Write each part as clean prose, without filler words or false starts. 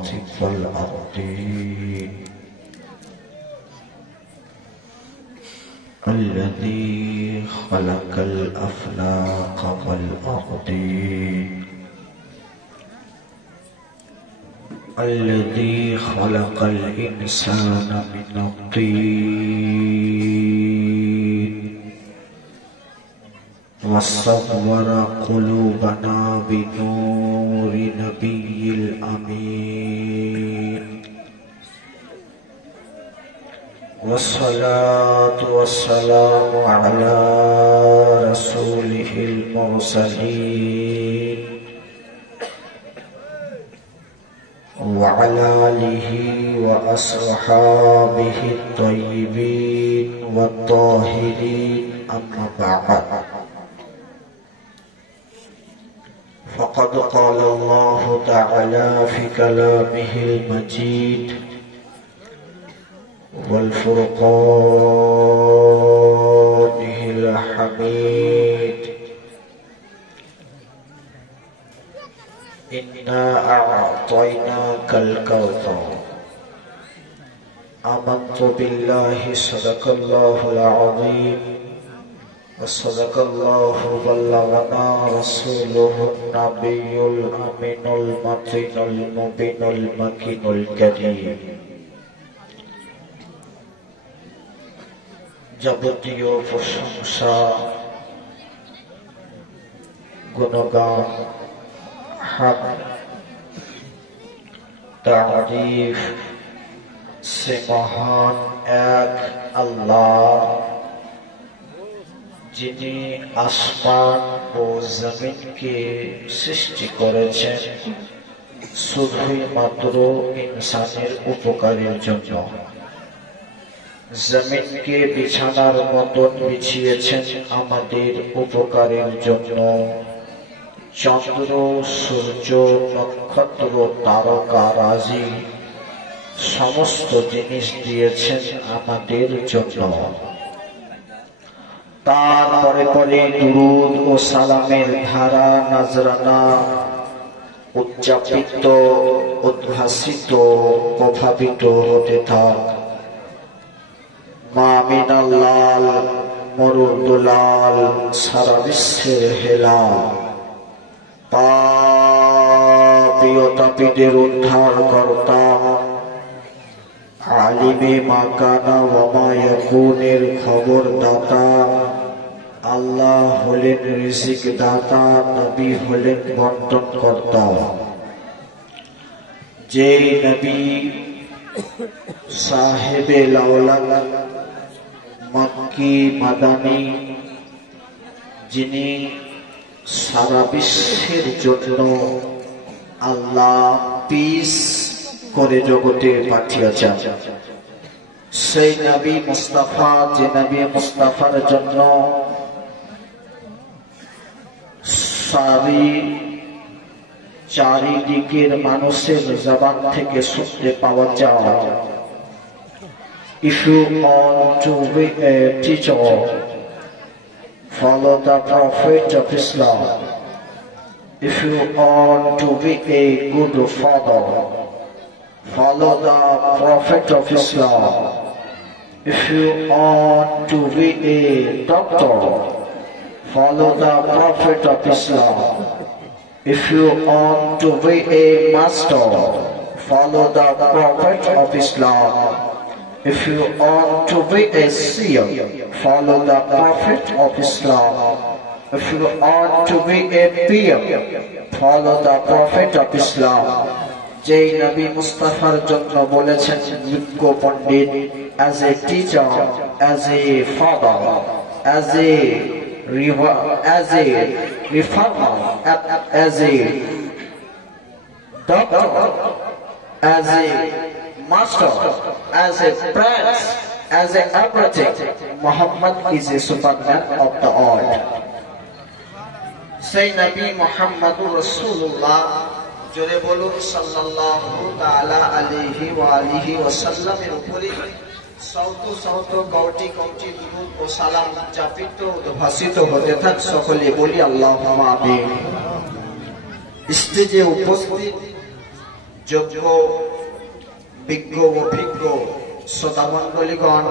السماوات والأرضين الذي خلق الأفلاك والأرضين الذي خلق الإنسان من الطين وصور قلوبنا بنور نبي الأمين والصلاة والسلام على رسوله المرسلين وعلى آله وأصحابه الطيبين والطاهرين أما بعد فقد قال الله تعالى في كلامه المجيد والفرقانه الحميد إنا أعطيناك الكوثر آمنت بالله صدق الله العظيم وصدق الله بلغنا رسوله النبي الأمين المتين المبين المكين الكريم যাবতীয় প্রশংসা গুণগান হামদ তারিফ সে মহান এক আল্লাহ যিনি আসমান ও জমিনকে সৃষ্টি করেছেন শুধুই মাত্র ইনসানের উপকারের জন্য। জমিনকে বিছানার মতন বিছিয়েছেন আমাদের উপকারের জন্য। চন্দ্র সূর্য নক্ষত্র তারকা রাশি সমস্ত জিনিস দিয়েছেন আমাদের জন্য। তারপরে পরে দুরূদ ও সালামের ধারা নজরানা উচ্চাপিত উদ্ভাসিত প্রভাবিত হতে থাক। মা আমিনাল্লাল মরুদুলাল সারা বিশ্বের হেলাল পাপী ও তাপীদের উদ্ধার কর্তা আলিমে মাকানা ওয়া মা ইয়াকুনের খবর দাতা আল্লাহ হলেন রিজিক দাতা, নবী হলেন বন্টন কর্তা। যে নবী সাহেবে লাওলাদ মক্কি মাদানী, যিনি সারা বিশ্বের জন্য আল্লাহ পিস করে জগতে পাঠিয়েছেন, সেই নবী মুস্তাফা, যে নবী মুস্তাফার জন্য চারিদিকের মানুষের জবান থেকে শুনতে পাওয়া যায়, if you want to be a teacher, follow the Prophet of Islam. If you want to be a good father, follow the Prophet of Islam. If you want to be a doctor, follow the Prophet of Islam. If you want to be a master, follow the Prophet of Islam. If you want to be a seer, follow the Prophet of Islam. If you want to be a peer, follow the Prophet of Islam. যেই নবী মুস্তাফার জন্য বলেছেন বিজ্ঞ পণ্ডিত, as a teacher, as a father, as a reformer, as a doctor, as a master, as a prince, as a everything, Muhammad is a superman of the earth. Say Nabi Muhammadur Rasulullah, জোরে বলুন সাল্লাল্লাহু তাআলা আলাইহি ওয়া আলিহি ওয়াসাল্লামের উপরে শত কোটি কোটি দুরূদ ও সালাম চাপিত উদ্ভাসিত হতে থাক। সকলে বলি আল্লাহুম্মা আমিন। স্টেজে উপস্থিত যোগ্য বিজ্ঞ অভিজ্ঞ শ্রোতামণ্ডলীগণ,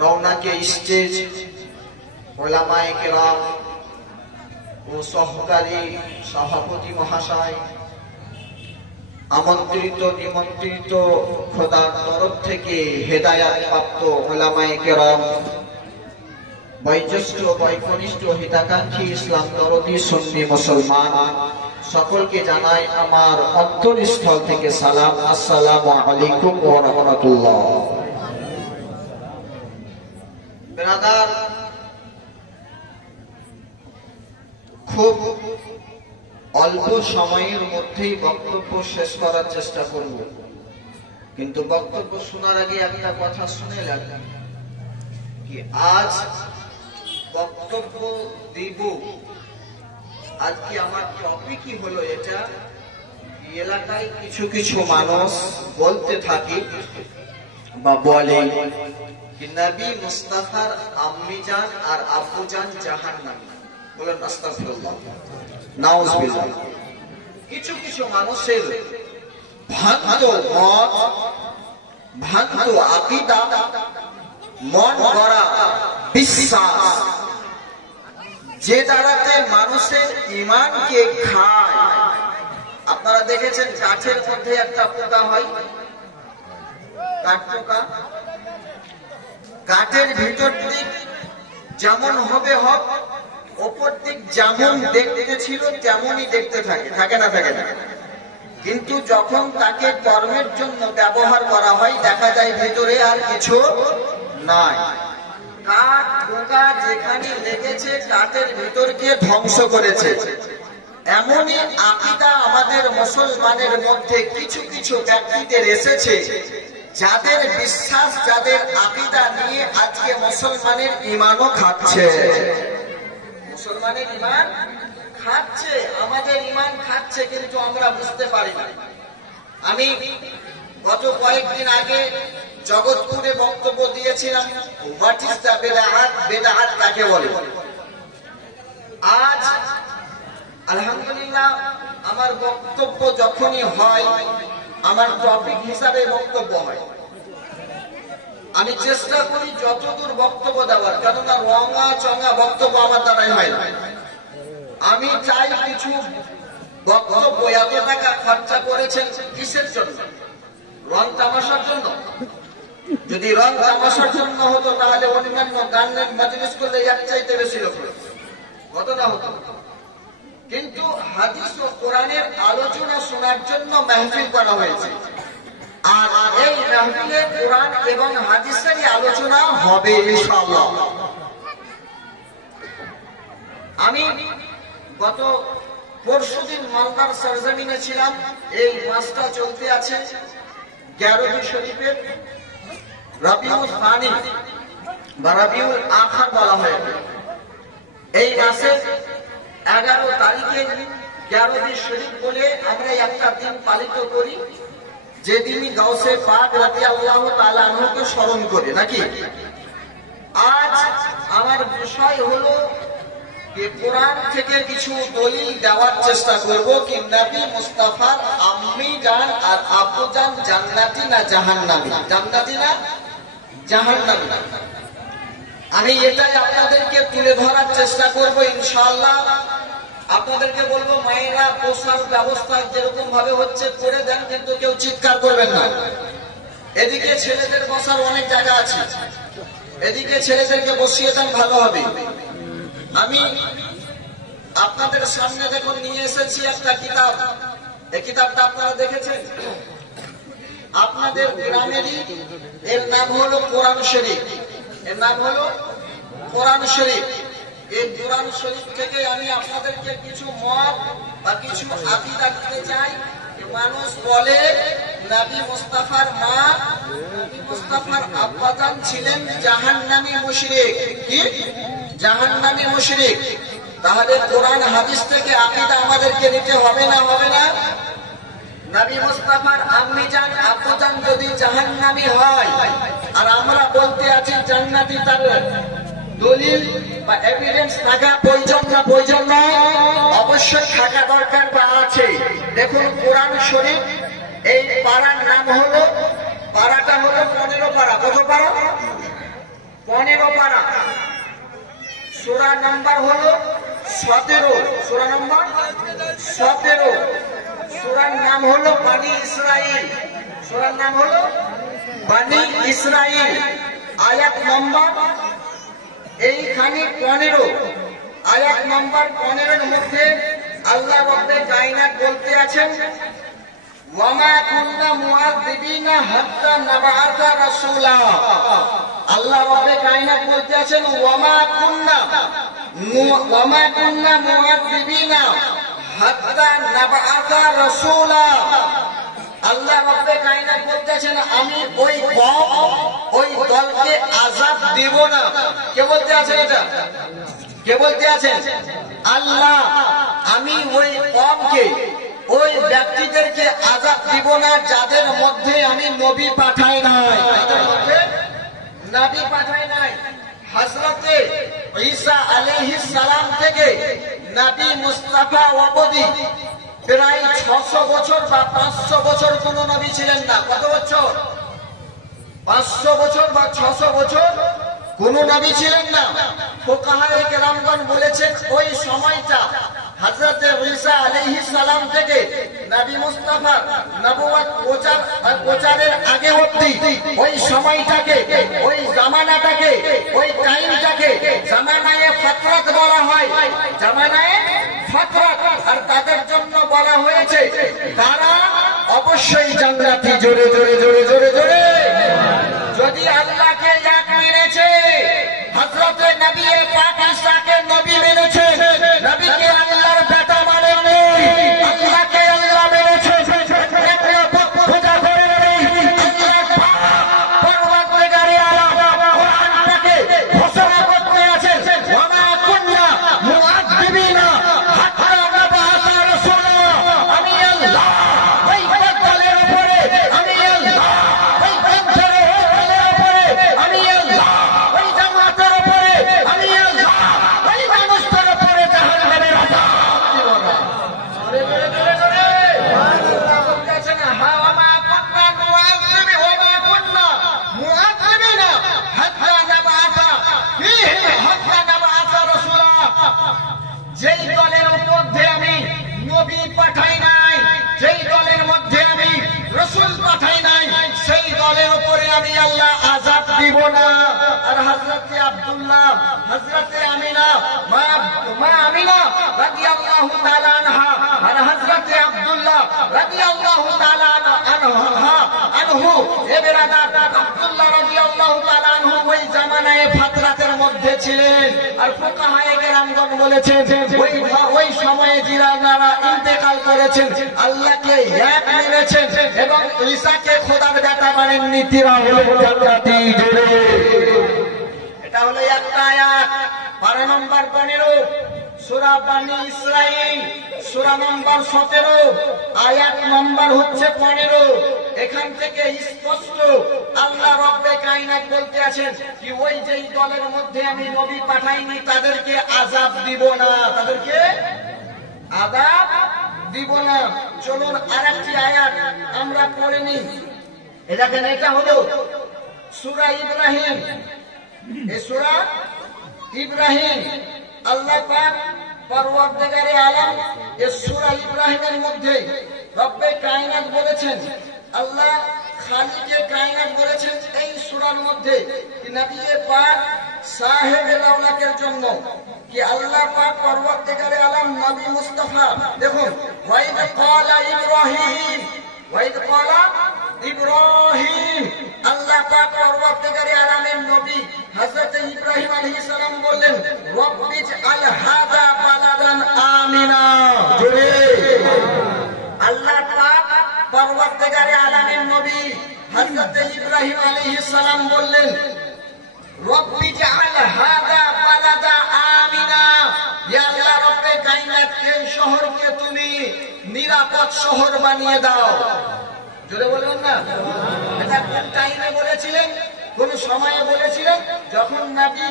রওনাকে স্টেজ, ওলামায়ে কেরাম ও সহকারী সভাপতি মহাশয়, আমন্ত্রিত নিমন্ত্রিত খোদার তরফ থেকে হেদায়াত প্রাপ্ত ওলামায়ে কেরাম, বয়োজ্যেষ্ঠ বয়কনিষ্ঠ হিতাকাঙ্ক্ষী ইসলাম দরদি সুন্নি মুসলমান সকলকে জানাই আমার অন্তরস্থল থেকে সালাম। আসসালামু আলাইকুম ওয়া রাহমাতুল্লাহ। ব্রাদার, খুব অল্প সময়ের মধ্যেই বক্তব্য শেষ করার চেষ্টা করব, কিন্তু বক্তব্য শোনার আগে একটা কথা শুনে লাগবে কি আজ বক্তব্য দিব। আজকে আমার টপিকই হলো এটা। এলাকায় কিছু কিছু মানুষ বলতে থাকে বা বলে कि नबी मुस्तफार अम्मी जान और अब्बू जान জাহান্নামী। বলেন আস্তাগফিরুল্লাহ, নাউজুবিল্লাহ। কিছু কিছু মানুষের ভ্রান্ত মত, ভ্রান্ত আকীদা, মন গড়া বিশ্বাস, যে দ্বারাতে মানুষের ঈমানকে খায়। আপনারা দেখেছেন কাঠের মধ্যে একটা পোকা হয়, কাঠ পোকা। কাঠের ভিতর দিক যেমন হবে হোক, ওপর দিক যেমন দেখতে ছিল তেমনই দেখতে থাকে, থাকে না থাকে না। কিন্তু যখন তাকে কর্মের জন্য ব্যবহার করা হয় দেখা যায় ভিতরে আর কিছু নাই। কাঠ পোকা যেখানে লেগেছে কাঠের ভিতরকে ধ্বংস করেছে। এমনই আকীদা আমাদের মুসলমানের মধ্যে কিছু কিছু ব্যক্তিদের এসেছে, যাদের বিশ্বাস, যাদের আকীদা নিয়ে আজকে মুসলমানের ঈমানও খাচ্ছে। মুসলমানের ঈমান খাচ্ছে, আমাদের ঈমান খাচ্ছে, কিন্তু আমরা বুঝতে পারি না। আমি গত কয়েকদিন আগে জগৎপুরে বক্তব্য দিয়েছিলাম, হোয়াট ইজ দ্য বিদআত, বিদআত কাকে বলে। আজ আলহামদুলিল্লাহ আমার বক্তব্য যখনই হয়, আমার টপিক হিসাবে বক্তব্য হয়। আমি চেষ্টা করি যতদূর বক্তব্য দেওয়ার, কেননা রঙা চঙা বক্তব্য আমার দ্বারাই হয় না। আমি চাই কিছু বক্তব্য, এত টাকা খরচা করেছেন কিসের জন্য? রং তামাশার জন্য? যদি রং তামাশার জন্য হতো তাহলে অন্যান্য গানের মাজলিস করলে এক চাইতে বেশি লোক ঘটনা হতো। কিন্তু হাদিস ও কোরআনের আলোচনা শোনার জন্য মাহফিল করা হয়েছে, আর এই মাহফিলে কোরআন এবং হাদিসেরই আলোচনা হবে ইনশাআল্লাহ। আমি গত পরশুদিন মালদার সরজমিনে ছিলাম। এই মাসটা চলতে আছে 11 শরীফের রবিউল সানি বা রবিউল আখির বলা হয়। এই মাসে 11 তারিখে 11 শরীফ বলে আমরা একটা দিন পালিত করি, যেদিনই গাউসে পাক রাদিয়াল্লাহু তাআলা আনহুকে স্মরণ করে, নাকি? আজ আমার বিষয় হলো যে কোরআন থেকে কিছু দলিল দেওয়ার চেষ্টা করব কি নবী মুস্তাফার আম্মি জান আর আব্বু জান জান্নাতি না জাহান্নামী, জান্নাতি না জাহান্নামী। আমি এটাই আপনাদেরকে তুলে ধরার চেষ্টা করব ইনশাআল্লাহ। আপনাদেরকে বলবো মায়েরা পোশাক ব্যবস্থা যেরকম ভাবে হচ্ছে করে দেন, কিন্তু কেউ চিৎকার করবেন না। এদিকে ছেলেদের বসার অনেক জায়গা আছে, এদিকে ছেলেদেরকে বসিয়ে দেন, ভালো হবে। আমি আপনাদের সামনে দেখুন নিয়ে এসেছি একটা কিতাব। এই কিতাবটা আপনারা দেখেছেন, আপনাদের গ্রামেরই। এর নাম হলো কোরআন শরীফ। এর নাম হলো কোরআন শরীফ। এই কোরআন শরীফ থেকে আমি আপনাদেরকে কিছু মত বা কিছু আকীদা দিতে চাই। মানুষ বলে নবী মুস্তাফার মা, নবী মুস্তাফার আব্বাজান ছিলেন জাহান্নামী মুশরিক। কি? জাহান্নামী মুশরিক। তাহলে কোরআন হাদিস থেকে আকীদা আমাদেরকে নিতে হবে না, হবে না? নবী মুস্তাফার আম্মি জান আব্বু জান যদি জাহান্নামী হয় আর আমরা বলতে আছি জান্নাতি, তাহলে দলিল বা এভিডেন্স থাকা প্রয়োজন না প্রয়োজন নয়? অবশ্যই থাকা দরকার বা আছে। দেখুন কোরআন শরীফ, এই পাড়ার নাম হলো, পাড়াটা হলো 15 পাড়া। কত পাড়া? 15 পাড়া। সূরা নাম্বার হলো 17। সূরা নাম্বার 17। সূরার নাম হলো বানি ইসরাইল। সূরার নাম হলো বানি ইসরাইল। আয়াত নম্বর এইখানে 15। আয়াত নম্বর 15-এর মধ্যে আল্লাহ রব্বে কায়নাত বলতে আছেন, ওয়ামা কুন্না মুআযিবিনা হাত্তা নাবআসা রাসূলা। আল্লাহ রব্বে কায়নাত বলতে আছেন ওয়ামা কুন্না মুআযিবিনা হাত্তা নাবআসা রাসূলা। আল্লাহ রব্বে কায়নাত বলতেছেন আমি ওই কওম, ওই দলকে আযাব দেব না। কে বলতে আছেন এটা? কে বলতে আছেন? আল্লাহ। আমি ওই কওমকে, ওই ব্যক্তিদেরকে আযাব দিব না যাদের মধ্যে আমি নবী পাঠাই নাই, যাদের মধ্যে নবী পাঠাই নাই। হযরতে ঈসা আলাইহিস সালাম থেকে নবী মুস্তাফা অবধি প্রায় 600 বছর বা 500 বছর কোন নবী ছিলেন না। কত বছর? 500 বছর বা 600 বছর কোন নবী ছিলেন না। ফুকাহায়ে কেরামগণ বলেছেন ওই সময়টা হযরতে ঈসা আলাইহিস সালাম থেকে নবী মুস্তাফা নবুয়ত প্রচারের আগে অবধি ওই সময়টাকে, ওই জামানাটাকে, ওই টাইমটাকে জামানায়ে ফাতরাত বলা হয়। জামানায়ে ফাতরাত। আর তাদের জন্য বলা হয়েছে তারা অবশ্যই জান্নাতি। জোরে জোরে জোরে জোরে জোরে। যদি আল্লাহকে এক মেনেছে, হযরতে নবী পাক ঈসাকে নবী মেনেছে, নবীকে আল্লাহর বেটা মানেননি, আল্লাহকে আল্লাহ মেনেছে, পূজা করেননি, আল্লাহ পরওয়ারদিগারে আলম কোরআনটাকে ঘোষণা করতে আছেন ওয়ামা কুন্না মুআযিবিনা হাত্তা নাবআসা রাসূলা। আমি আল্লাহ ওই দলের উপরে, আমি আল্লাহ ওই গ্রন্থের উপরে, আমি আল্লাহ ওই জামাতের উপরে, আমি আল্লাহ ওই মানুষের উপরে জাহান্নামের আযাব দিব না। জোরে জোরে জোরে জোরে। আল্লাহ বলতেছেন ওয়ামা কুন্না মুআযিবিনা হাত্তা নাবআসা ফীহিম হাত্তা নাবআসা রাসূলা। যেই দলের মধ্যে আমি নবী পাঠাই নাই, যেই দলের মধ্যে আমি রাসূল পাঠাই নাই, সেই দলের উপরে আমি আল্লাহ আযাব দিব না। আর হযরতে আব্দুল্লাহ, হযরতে আমিনা, মা আমিনা রাদিয়াল্লাহু তাআলা আনহা, আর হযরতে আব্দুল্লাহ রাদিয়াল্লাহু তাআলা আনহু, এ বেরাদার আব্দুল্লাহ রাদিয়াল্লাহু তাআলা আনহু ওই জামানায়ে ফাতরাতের মধ্যে ছিলেন। আর ফুকাহায়ে কেরামগণ বলেছেন ওই সময়ে যারা ইন্তেকাল করেছেন, আল্লাহকে এক মেনেছেন এবং ঈসাকে খোদার বেটা মানেননি, তারা হলো জান্নাতি। জোরে। এটা হলো একটা আয়াত। পারা নম্বর 15, সূরা বানি ইসরাইল, সূরা নম্বর 17, আয়াত নম্বর হচ্ছে 15। এখান থেকে স্পষ্ট আল্লাহ রব্বে কায়নাত বলতে আছেন কি ওই যেই দলের মধ্যে আমি নবী পাঠাইনি তাদেরকে আযাব দিব না, তাদেরকে আযাব দিব না। চলুন আরেকটি আয়াত আমরা পড়ে নিই। দেখেন এটা হলো সূরা ইব্রাহিম। এই সূরা ইব্রাহিম আল্লাহ পাক পরওয়ারদিগারে আলম এই সূরা ইব্রাহিমের মধ্যে রব্বে কায়নাত বলেছেন, আল্লাহ খালিকে কায়নাত বলেছেন এই সূরার মধ্যে কি নবী পাক সাহেবে লাউলাকের জন্য কি আল্লাহ পাক পরওয়ারদিগারে আলম নবী মুস্তাফা। দেখুন ওয়াইদ ক্বালা ইব্রাহিম, ওয়াইদ ক্বালা ইব্রাহিম, আল্লাহ পাক পরওয়ারদিগারে আলমের নবী হযরত ইব্রাহিম আলাইহিস সালাম বললেন রব্বিজআল হাযা বালাদান আমিনা। জোরে। আল্লাহ পাক পরওয়ারদিগারে আলমের নবী হযরত ইব্রাহিম আলাইহিস সালাম বললেন রব্বিজআল হাযা বালাদা আমিনা, ইয়া আল্লাহ রব্বে কায়নাত এই শহরকে তুমি নিরাপদ শহর বানিয়ে দাও। জোরে বলবেন না? এটা কোন টাইমে বলেছিলেন, কোন সময়ে বলেছিলেন? যখন নবী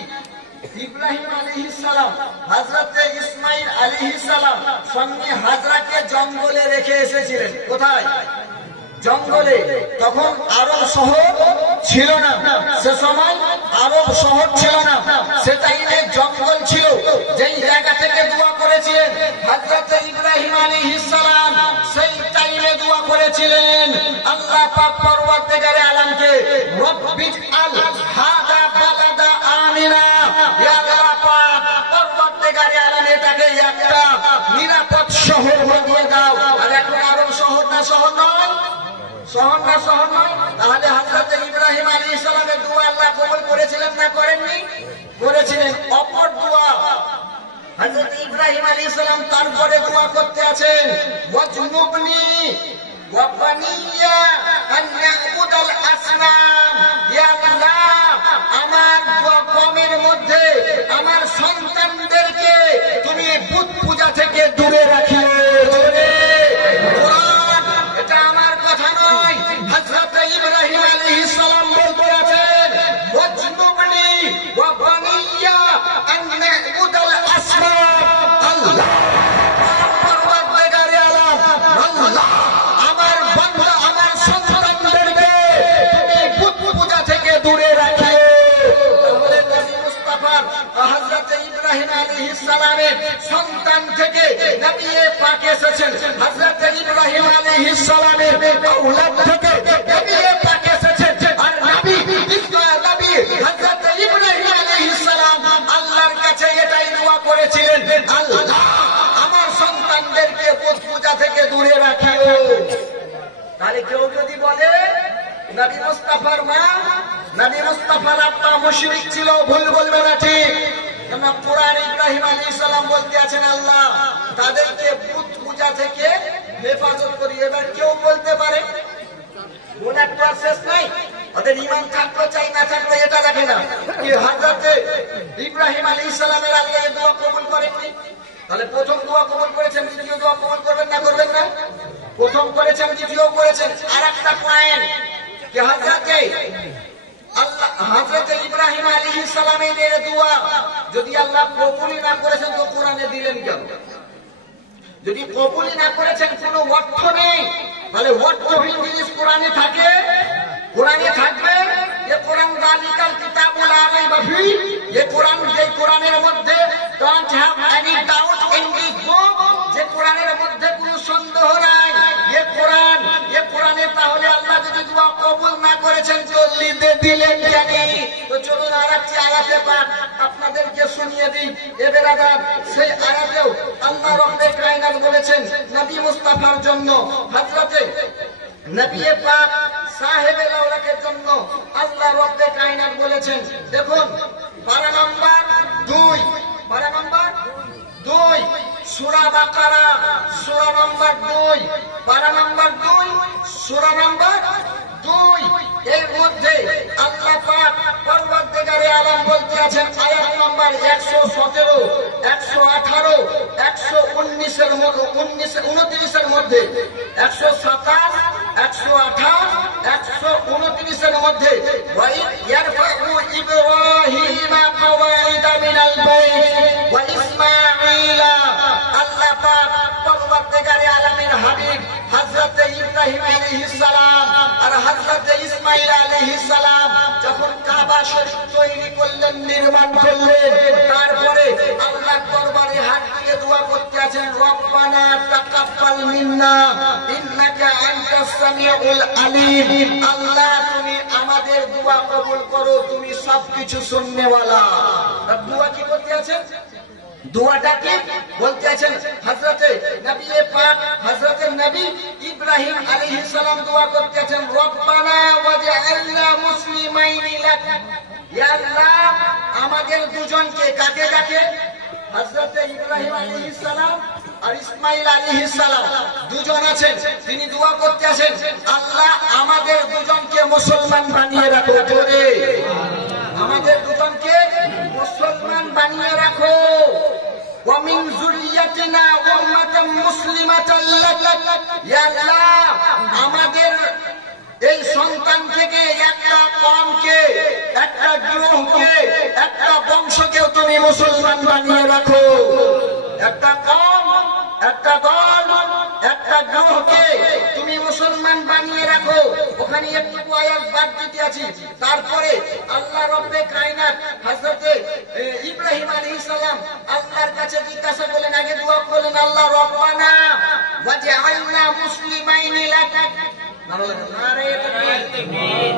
ইব্রাহিম আলাইহিস সালাম হযরত ইসমাঈল আলাইহিস সালাম সঙ্গে হাজরাকে জঙ্গলে রেখে এসেছিলেন। কোথায়? জঙ্গলে। তখন আরব শহর ছিল না, সে সময় আরব শহর ছিল না, সে টাইমে জঙ্গল ছিল। যেই জায়গা থেকে দোয়া করেছিলেন হযরত ইব্রাহিম আলাইহিস সালাম, সেই টাইমে দোয়া করেছিলেন আল্লাহ পাক পরওয়ারদিগারে আলমকে, রব্বিজ আল হাদা বালাদা আমিনা, ইয়া আল্লাহ পাক পরওয়ারদিগারে আলম এটাকে একটা নিরাপদ শহর বানিয়ে দাও। আর এখন আরব শহর না শহর নয়, শহর না শহর নয়। তাহলে হযরত ইব্রাহিম আলাইহিস সালামের দোয়া আল্লাহ কবুল করেছিলেন না করেননি? করেছিলেন। অপর দোয়া হযরত ইব্রাহিম আলাইহিস সালাম তারপরে দোয়া করতে আছেন, ওয়াজনুবনি ওয়া বানিয়া আন না'বুদাল আসনাম, ইয়া আল্লাহ আমার কওমের মধ্যে আমার সন্তানদেরকে তুমি বুত পূজা থেকে দূরে রাখিও। এটা আমার কথা নয়, হযরত ইব্রাহিম আলাইহিস সালাম বলতে আছেন, ওয়াজনুবনি ওয়া বানিয়া আন না'বুদাল আসনাম, আল্লাহ পরওয়ারদিগারে আলম, আল্লাহ আমার বান্দা আমার সন্তানদেরকে তুমি বুত পূজা থেকে দূরে রাখিও। তাহলে নবী মুস্তাফা হযরত ইব্রাহিম আলাইহিস সালামের সন্তান থেকে নবী পাক এসেছেন, হযরত ইব্রাহিম আলাইহিস সালামের আওলাদ থেকে নবী পাক এসেছেন। আর নবী হযরত ইব্রাহিম আলাইহিস সালাম আল্লাহর কাছে এটাই দোয়া করেছিলেন, আল্লাহ আমার সন্তানদেরকে বুত পূজা থেকে দূরে রাখিও। তাহলে কেউ যদি বলে নবী মুস্তাফার মা, নবী মুস্তাফার আব্বা মুশরিক ছিল, ভুল বলবে না, ঠিক? কেননা কোরআন ইব্রাহিম আলাইহিস সালাম বলতে আছেন আল্লাহ তাদেরকে বুত পূজা থেকে হেফাজত করি। এবার কেউ বলতে পারে কোন একটা শেষ নাই, ওদের ঈমান থাকলো চাই না থাকলো এটা দেখে না, কি হযরত ইব্রাহিম আলাইহিস সালামের আল্লাহ এই দোয়া কবুল করেননি? তাহলে প্রথম দোয়া কবুল করেছেন, দ্বিতীয় দোয়া কবুল করবেন না করবেন না? প্রথম করেছেন, দ্বিতীয় করেছেন। আরেকটা পয়েন্ট কি হযরত ইব্রাহিম আলাইহিস সালামের দোয়া যদি আল্লাহ কবুলই না করেছেন তো কোরআনে দিলেন কেন? যদি কবুলই না করেছেন কোনো অর্থ নেই, তাহলে অর্থহীন জিনিস কোরআনে থাকে, কোরআনে থাকবে। এ কোরআন যালিকাল কিতাবুল লা রাইবা ফি, এ কোরআন যে কোরআনের মধ্যে don't have any doubt in this book, যে কোরআনের মধ্যে কোনো সন্দেহ নাই, এ কোরআনে তাহলে আল্লাহ যদি দোয়া কবুল না করেছেন তো দিলেন কেন? তো চলুন আরেকটি আয়াতে পাক আপনাদেরকে শুনিয়ে দিই। এ বেরাদার সেই আয়াতেও আল্লাহ রব্বে কায়নাত বলেছেন নবী মুস্তাফার জন্য, হযরতে নবী পাক সাহেবে লাউলাকের জন্য আল্লাহ রব্বে কায়নাত বলেছেন। দেখুন পারা নাম্বার 2, পারা নাম্বার 2 সূরা বাকারা, সূরা নাম্বার 2, পারা নাম্বার 2, সূরা নাম্বার 2, এর মধ্যে আল্লাহ পাক পরওয়ারদিগারে আলম বলতে আছেন আয়াত নাম্বার 117, 118, 119 এর মধ্যে, 29 এর মধ্যে, 127, 128, 129 এর মধ্যে, ওয়া ইয়ারফাউ ইব্রাহিমা কাওয়াইদা মিনাল বাইত ওয়া ইসমাঈলা, আল্লাহ পাক পরওয়ারদিগারে আলমের হাবিব হযরত ইব্রাহিম আলাইহিস সালাম আর হযরত ইসমাঈল আলাইহিস সালাম যখন কাবা শরীফ তৈরি করলেন, নির্মাণ করলেন, তারপরে আল্লাহর দরবারে হাত দিয়ে দোয়া করতে আছেন, রব্বানা তাকাব্বাল মিন্না ইন্নাকা আনতাস সামিউল আলিম, আল্লাহ তুমি আমাদের দোয়া কবুল করো, তুমি সবকিছু শুননেওয়ালা। তার দোয়া কি করতে আছেন? দোয়াটা কি বলতে আছেন? হযরতে নবী পাক হযরতে নবী ইব্রাহিম আলাইহিস সালাম দোয়া করতে আছেন, রব্বানা ওয়াজআলনা মুসলিমাইনি লাক, ইয়া আল্লাহ আমাদের দুজনকে, কাকে কাকে? হযরতে ইব্রাহিম আলাইহিস সালাম আর ইসমাঈল আলাইহিস সালাম দুজন আছেন, তিনি দোয়া করতে আছেন আল্লাহ আমাদের দুজনকে মুসলমান বানিয়ে রাখো, জোরে আমাদের দুজনকে মুসলমান বানিয়ে রাখো। ওয়া মিন যুররিয়াতিনা উম্মাতান মুসলিমাতান লাক, ইয়া আল্লাহ আমাদের এই সন্তান থেকে একটা কওমকে, একটা গৃহকে, একটা বংশকেও তুমি মুসলমান বানিয়ে রাখো। একটা কম, একটা দল, একটা গ্রহকে তুমি মুসলমান বানিয়ে রাখো। ওখানে একটু আয়াত বাদ দিতে আছি। তারপরে আল্লাহ রব্বে কায়নাত হযরতে ইব্রাহিম আলাইহিস সালাম আল্লাহর কাছে জিজ্ঞাসা করলেন, আগে দোয়া করলেন, আল্লাহ রব্বানা ওয়াজআলনা মুসলিমাইনি লাক। নারে তাকবীর,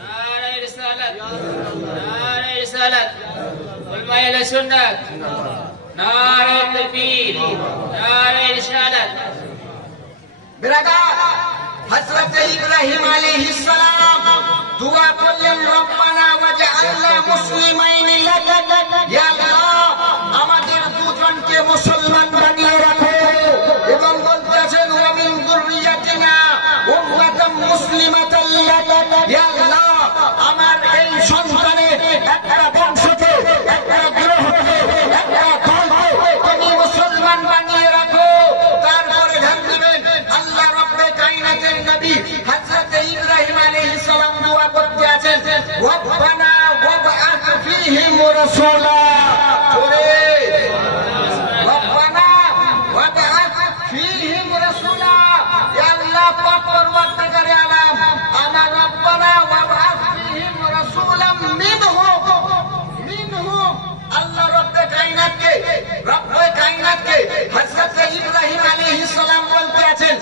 নারে রিসালাত, নারে রিসালাত, ওয়াল মাইলা সুন্নাত, নারে তাকবীর, নারে রিসালাত। বিরাদার, হযরত ইব্রাহিম আলাইহিস সালাম দোয়া করলেন, রব্বানা ওয়াজআলনা মুসলিমাইনি লাক, ইয়া আল্লাহ আমাদের দুজনকে মুসলমান বানিয়ে রাখো। এবং বলতে আছেন, ওয়া মিন যুররিয়াতিনা উম্মাতান মুসলিমাতান লাক, ইয়া আল্লাহ আমার এই সন্তানের একটা বংশকে, একটা গ্রহকে, একটা দলকে তুমি মুসলমান বানিয়ে রাখো। তারপরে ধ্যান দিবেন, আল্লাহ রব্বে কায়নাতের নবী হযরত ইব্রাহিম আলাইহিস সালাম দোয়া করতে আছেন, রব্বানা ওয়াবআথ ফীহিম রাসূলা। রব্বানা ওয়াবআথ ফীহিম রাসূলা, ইয়া আল্লাহ পাক পরওয়ারদিগারে আলাম, আমার রব্বানা ওয়াবআথ ফীহিম রাসূলাম মিনহুম। আল্লাহ রব্বে কায়নাতকে হযরত ইব্রাহিম আলাইহিস সালাম বলতে আছেন,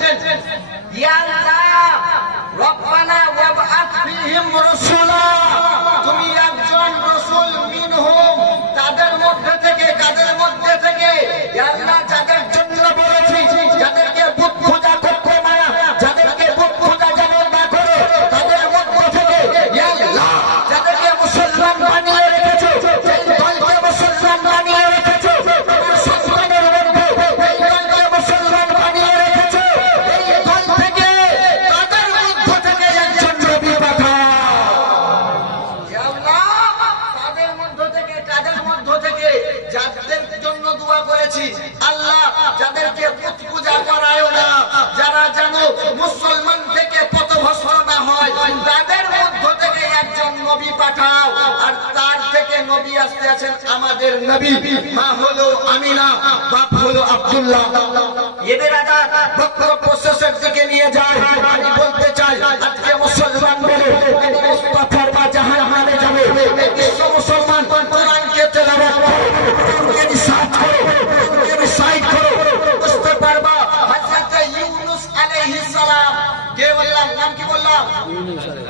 ইয়া আল্লাহ রব্বানা ওয়াবআথ ফীহিম রাসূলা, তুমি একজন রাসূল মিনহুম তাদের মধ্যে থেকে, কাদের মধ্যে থেকে, ইয়া আল্লাহ যাদের জন্য বলেছি, যাদেরকে বুত পূজা করতে মানা, যাদেরকে বুত পূজা যেমন না করে তাদের মধ্যে থেকে, ইয়া আল্লাহ যাদেরকে মুসলমান বানিয়ে রেখেছো, সেই দলকে মুসলমান বানিয়ে রেখেছো, সন্তানের মধ্যে এই দলকে মুসলমান বানিয়ে রেখেছো, এই দল থেকে তাদের মধ্য থেকে একজন নবী পাঠাও। ইয়া আল্লাহ তাদের মধ্য থেকে, তাদের মধ্য থেকে যাদের জন্য দোয়া করেছি, আল্লাহ যাদেরকে বুত পূজা করায়ও না, যারা যেন মুসলমান থেকে পথভ্রষ্ট না হয়, তাদের মধ্য থেকে একজন নবী পাঠাও। আর তার থেকে নবী আসতে আছেন আমাদের নবী, মা হলো আমিনা, বাপ হলো আব্দুল্লাহ। এদের আদা বক্তব্য শেষের দিকে নিয়ে যায়। আমি বলতে চাই, আজকে মুসলমান বলে মুস্তাফার মা জাহান্নামে যাবে। বিশ্ব মুসলমান কোরআনকে তেলাওয়াত করো, কোরআনকে রিসার্চ করো, কোরআনকে রিসাইট করো, বুঝতে পারবা হযরত ইউনূস আলাইহিস সালাম কে বললাম, নাম কি বললাম?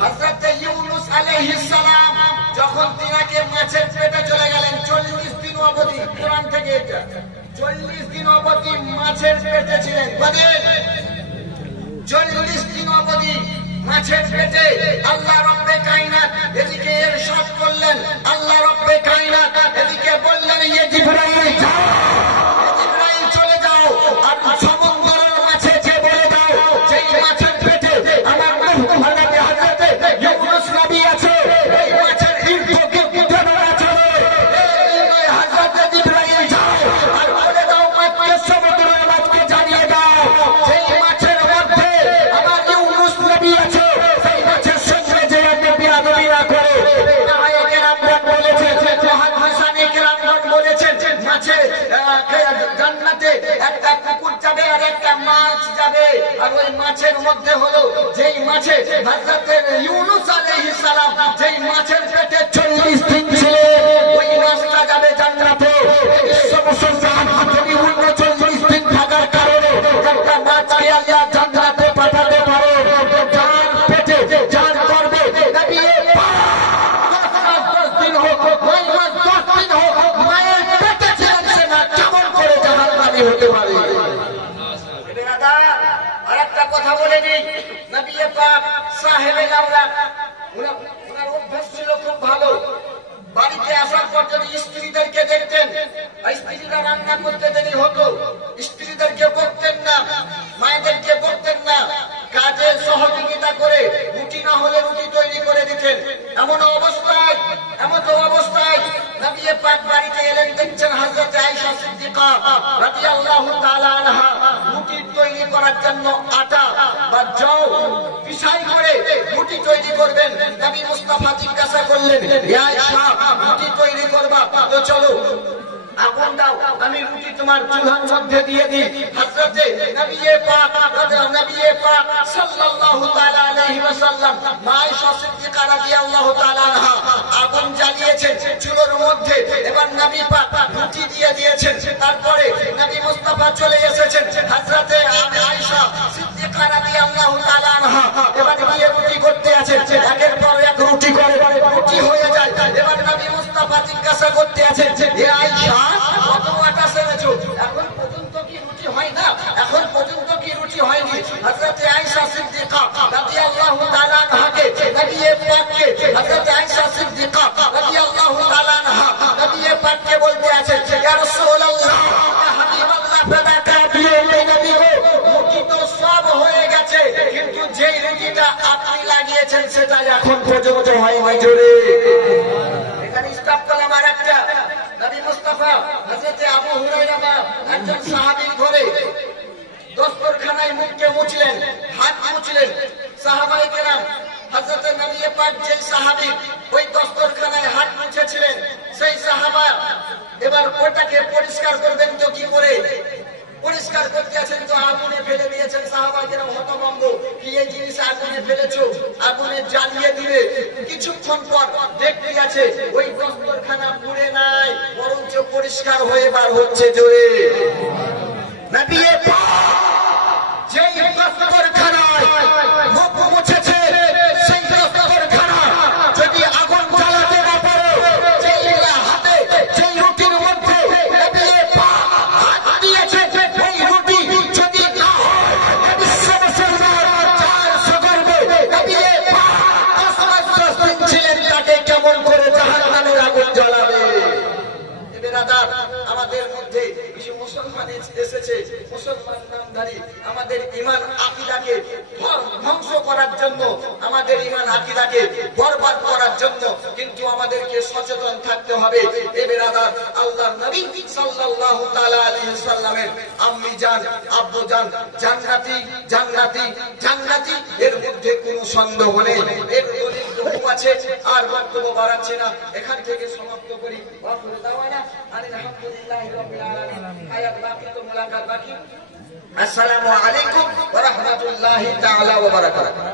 হযরত ইউনূস আলাইহিস সালাম যখন তিনাকে মাছের পেটে চলে গেলেন, 40 দিন অবধি, কোরআন থেকে এটা 40 দিন অবধি মাছের পেটে ছিলেন। কদিন? 40 দিন অবধি মাছের পেটে। আল্লাহ রব্বে কায়নাত এদিকে ইরশাদ করলেন, আল্লাহ রব্বে কায়নাত এদিকে বললেন, ইয়ে জিবরাইল যাও, জিবরাইল চলে যাও আর সমুদ্রের মাছে যে বলে দাও, যেই মাছের পেটে আমার নূহ আলাইহিস হযরতে ইউনূস নবী আছে, এই মাছের ইরফ আছে, এই হযরতে জিবরাইল যাও আর বলে দাও মাছকে, সমুদ্রের মাছকে জানিয়ে দাও, যেই মাছের মধ্যে আমার ইউনূস নবী আছে, সেই মাছের সঙ্গে যে বেয়াদবি না করে। নায়েকে রামগণ বলেছেন, মহাদিসানে কেরামগণ বলেছেন, মাছের জান্নাতে একটা কুকুর যাবে আর একটা মাছ যাবে, আর ওই মাছের মধ্যে হলো যেই মাছে হযরত ইউনূস আলাইহিস সালাম যেই মাছের পেটে 40 দিন ছিল, ওই মাছটা যাবে জান্নাতে। মুসলমান যদি 39 দিন থাকার কারণে একটা মাছকে আল্লাহ জান্নাতে পাঠাতে পারে, জান পেটে জান করবে, নবী 10 দিন হোক, 9 মাস 10 দিন হোক, মায়ের পেটে ছিলেন, সে না কেমন করে জাহান্নামী হতে পারে? আর একটা কথা বলে দিই, নবী পাক সাহেবে লাওলাদ ওনার অভ্যাস ছিল খুব ভালো। বাড়িতে আসার পর যদি স্ত্রীদেরকে দেখতেন, স্ত্রীরা রান্না করতে দেরি হতো, স্ত্রীদেরকে বকতেন না, মায়েদেরকে বকতেন না, কাজে সহযোগিতা করে রুটি না হলে রুটি তৈরি করে দিতেন। এমন অবস্থায় নবী পাক বাড়িতে এলেন, দেখছেন হযরত আয়েশা সিদ্দিকা রাদিয়াল্লাহু তাআলা আনহা রুটি তৈরি করার জন্য আটা বা জও পিষাই করে রুটি তৈরি করবেন। নবী মুস্তাফা জিজ্ঞাসা বললেন, ইয়া আয়েশা রুটি তৈরি করবা, তো চলো আগুন দাও, আমি রুটি তোমার চুলার মধ্যে দিয়ে দিই। হযরতে নবী পাক সাল্লাল্লাহু তাআলা আলাইহি ওয়াসাল্লাম মা আয়েশা সিদ্দিকা রাদিয়াল্লাহু তাআলা আনহা আগুন জ্বালিয়েছেন চুলার মধ্যে, এবার নবী পাক রুটি দিয়ে দিয়েছেন। তারপরে নবী মুস্তাফা চলে এসেছেন, হযরতে আয়েশা সিদ্দিকা রাদিয়াল্লাহু তাআলা আনহা এবার গিয়ে রুটি করতে আছেন। একের পর এক রুটি করে, রুটি হয়ে যায়। এবার নবী মুস্তাফা জিজ্ঞাসা করতে আছেন, হে আয়েশা কত আটা সেরেছো, এখন পর্যন্ত কি রুটি হয় না, এখন পর্যন্ত কি রুটি হয়নি? হযরতে আয়েশা সিদ্দিকা রাদিয়াল্লাহু তাআলা আনহাকে নবী পাককে হযরতে আয়েশা সিদ্দিকা রাদিয়াল্লাহু তাআলা আনহা নবী পাককে বলতে আছেন, ইয়া রাসূলুল্লাহ ইয়া হাবিবাল্লাহ ফাদাকা দিয়ে নবী গো, রুটি তো সব হয়ে গেছে, কিন্তু যেই রুটিটা আপনি লাগিয়েছেন সেটা এখন পর্যন্ত হয়নি। জোরে এখানে স্টপ করলাম। আর একটা নবী মুস্তাফা হযরতে আবু হুরায়রা একজন সাহাবীর ঘরে দস্তরখানায় মুখকে মুছলেন, হাত মুছলেন। সাহাবায়ে কেরাম হযরতে নবী পাক যে সাহাবী ওই দস্তরখানায় হাত মুছেছিলেন, সেই সাহাবা এবার ওটাকে পরিষ্কার করবেন তো কি করে? পরিষ্কার করতে আছেন তো আগুনে ফেলে দিয়েছেন। সাহাবায়ে কেরাম হতভম্ব, কি এই জিনিস আগুনে ফেলেছো, আগুনে জ্বালিয়ে দিবে। কিছুক্ষণ পর দেখতে আছে ওই দস্তরখানা পুড়ে নাই, বরঞ্চ পরিষ্কার হয়ে বার হচ্ছে। জোরে নবী পাক যেই দস্তরখানায় মুখ মুছেছে, সেই দস্তরখানা যদি আগুন জ্বালাতে না পারে, যেই হাতে যেই রুটির মধ্যে নবী পাক হাত দিয়েছে, ওই রুটি যদি না হয় বিশ্ব মুসলমান চারশো করবে। নবী পাক 10 দিন ছিলেন, তাকে কেমন করে জাহান্নামের আগুন জ্বালাবে? বেরাদার, আমাদের মধ্যে কিছু মুসলমান এসেছে, মুসলমান নামধারী, আমাদের ঈমান আকীদাকে ধ্বংস করার জন্য, আমাদের ঈমান আকীদাকে বরবাদ করার জন্য। কিন্তু আমাদেরকে সচেতন থাকতে হবে। এ বেরাদার, আল্লাহর নবী সাল্লাল্লাহু তাআলা আলাইহি সাল্লামের আম্মি জান, আব্বু জান জান্নাতি জান্নাতি জান্নাতি, এর মধ্যে কোনো সন্দেহ নেই। এর দলিল বহু আছে, আর বক্তব্য বাড়াচ্ছি না, এখান থেকে সমাপ্ত করি। ওয়াকুলু দাওয়ানা আলহামদুলিল্লাহি রাব্বিল আলামিন। আয়াত বাকি তো মুলাকাত বাকি। আসসালামু আলাইকুম ওয়া রাহমাতুল্লাহি তাআলা ওয়া বারাকাতুহু।